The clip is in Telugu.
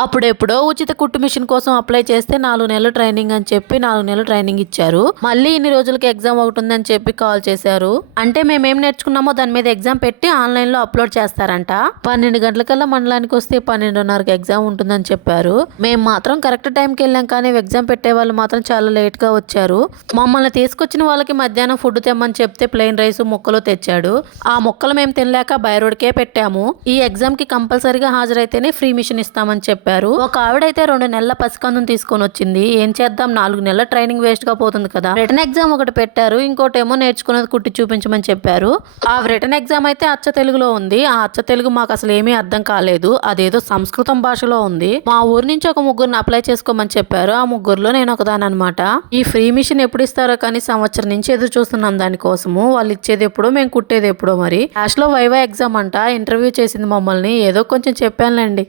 అప్పుడెప్పుడో ఉచిత కుట్టు మిషన్ కోసం అప్లై చేస్తే 4 నెలలు ట్రైనింగ్ అని చెప్పి 4 నెలలు ట్రైనింగ్ ఇచ్చారు. మళ్ళీ ఇన్ని రోజులకి ఎగ్జామ్ ఒకటి ఉందని చెప్పి కాల్ చేశారు. అంటే మేమేం నేర్చుకున్నామో దాని మీద ఎగ్జామ్ పెట్టి ఆన్లైన్ లో అప్లోడ్ చేస్తారంట. 12 గంటలకల్లా మండలానికి వస్తే 12:30కి ఎగ్జామ్ ఉంటుందని చెప్పారు. మేము మాత్రం కరెక్ట్ టైంకి వెళ్ళాం, కానీ ఎగ్జామ్ పెట్టే వాళ్ళు మాత్రం చాలా లేట్ గా వచ్చారు. మమ్మల్ని తీసుకొచ్చిన వాళ్ళకి మధ్యాహ్నం ఫుడ్ తెమ్మని చెప్తే ప్లెయిన్ రైస్ ముక్కలు తెచ్చాడు. ఆ ముక్కలు మేము తినలేక బై రోడ్కే పెట్టాము. ఈ ఎగ్జామ్ కి కంపల్సరీగా హాజరైతేనే ఫ్రీ మిషన్ ఇస్తామని చెప్పారు. ఒక ఆవిడైతే 2 నెలల పసికందుని తీసుకొని వచ్చింది. ఏం చేద్దాం, 4 నెలల ట్రైనింగ్ వేస్ట్ గా పోతుంది కదా. రిటర్న్ ఎగ్జామ్ ఒకటి పెట్టారు, ఇంకోటేమో నేర్చుకున్నది కుట్టి చూపించమని చెప్పారు. ఆ రిటర్న్ ఎగ్జామ్ అయితే అచ్చ తెలుగులో ఉంది. ఆ అచ్చ తెలుగు మాకు అసలు ఏమీ అర్థం కాలేదు. అదేదో సంస్కృతం భాషలో ఉంది. మా ఊరు నుంచి ఒక ముగ్గురిని అప్లై చేసుకోమని చెప్పారు. ఆ ముగ్గురులో నేను ఒకదాని అనమాట. ఈ ఫ్రీ మిషన్ ఎప్పుడు ఇస్తారో కానీ సంవత్సరం నుంచి ఎదురు చూస్తున్నాం దానికోసము. వాళ్ళు ఇచ్చేది ఎప్పుడో, మేము కుట్టేది ఎప్పుడో. మరి లాస్ట్ లో వైవా ఎగ్జామ్ అంట. ఇంటర్వ్యూ చేసింది మమ్మల్ని. ఏదో కొంచెం చెప్పానులేండి.